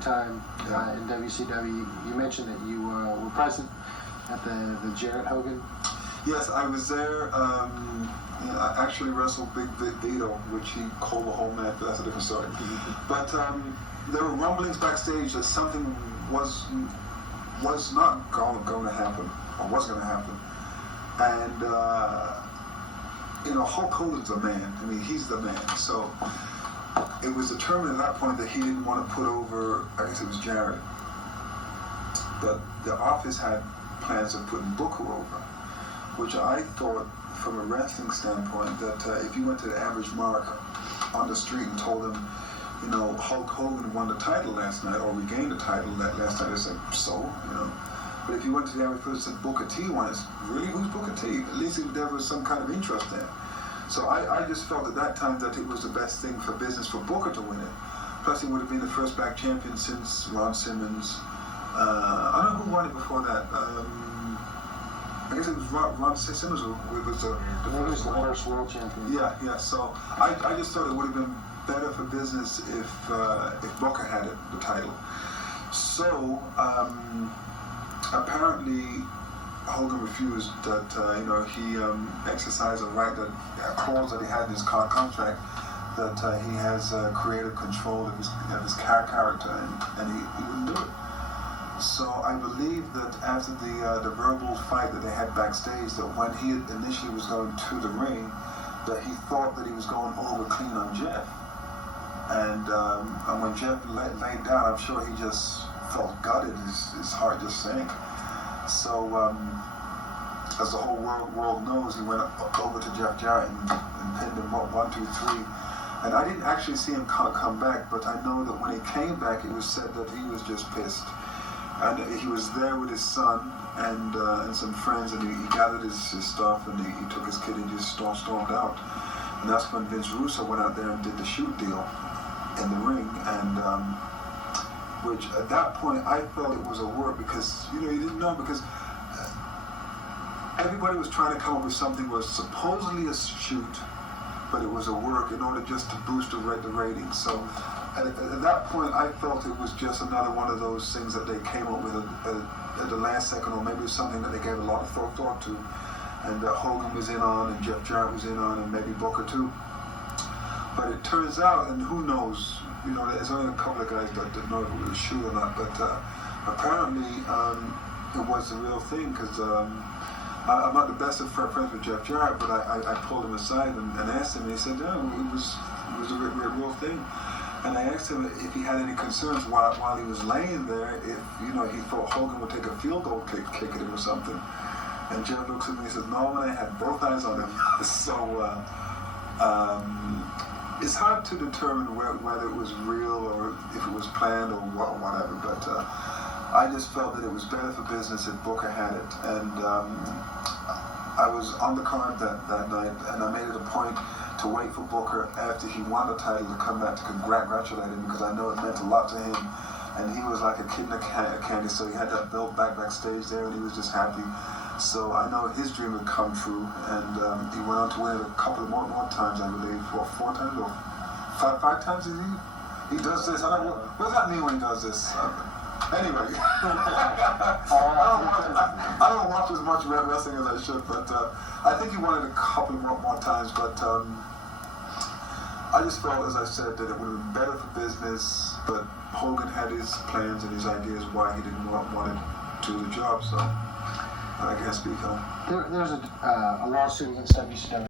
time in WCW. You mentioned that you were present at the Jarrett Hogan. Yes, I was there. I actually wrestled Big Vito, which he called the whole match, but that's a different story. But there were rumblings backstage that something was not going to happen, or was going to happen. And, Hulk Hogan's the man. I mean, he's the man. So it was determined at that point that he didn't want to put over, I guess it was Jarrett. But the office had plans of putting Booker over, which I thought, from a wrestling standpoint, that if you went to the average mark on the street and told him, Hulk Hogan won the title last night, or regained the title last night, they said, so. But if you went to the average person and said Booker T won, it's really, who's Booker T? At least there was some kind of interest there. So I just felt at that time that it was the best thing for business for Booker to win it. Plus, he would have been the first black champion since Ron Simmons. I don't know who won it before that. I guess it was Ron Simmons who was the first world champion. Yeah. So I just thought it would have been better for business if Booker had it, the title. So apparently Hogan refused that. He exercised a right, that a clause that he had in his contract, that he has creative control of his character, and he wouldn't do it. So I believe that after the verbal fight that they had backstage, that when he initially was going to the ring, that he thought that he was going over clean on Jeff. And when Jeff laid down, I'm sure he just felt gutted. His heart just sank. So as the whole world knows, he went over to Jeff Jarrett and pinned him 1, 2, 3. And I didn't actually see him come back, but I know that when he came back, it was said that he was just pissed. And he was there with his son and some friends, and he gathered his stuff, and he took his kid and just stormed out. And that's when Vince Russo went out there and did the shoot deal in the ring, and which at that point I felt it was a work, because you didn't know, because everybody was trying to come up with something was supposedly a shoot, but it was a work in order just to boost the ratings. So at that point, I felt it was just another one of those things that they came up with at the last second, or maybe it was something that they gave a lot of thought to, and that Hogan was in on, and Jeff Jarrett was in on, and maybe Booker too. But it turns out, and who knows, there's only a couple of guys that know if it was a shoot or not, but apparently it was the real thing, because I'm not the best of friends with Jeff Jarrett, but I pulled him aside and asked him, and he said, no, it was a real thing. And I asked him if he had any concerns while he was laying there, if he thought Hogan would take a field goal kick at him or something. And Jeff looks at me and says, no, man, I had both eyes on him. So it's hard to determine whether it was real or if it was planned or whatever, but I just felt that it was better for business if Booker had it. And I was on the card that night, and I made it a point to wait for Booker after he won the title to come back to congratulate him, because I know it meant a lot to him, and he was like a kid in a candy, so he had that belt backstage there, and he was just happy. So I know his dream had come true, and he went on to win it a couple more times, I believe. 4 times or 5 times he does this. I don't know, what does that mean when he does this? Anyway, I don't watch as much wrestling as I should, but I think he won it a couple more times, but I just felt, as I said, that it would have been better for business, but Hogan had his plans and his ideas why he didn't want to do the job, so I can't speak on. There's a lawsuit against WCW.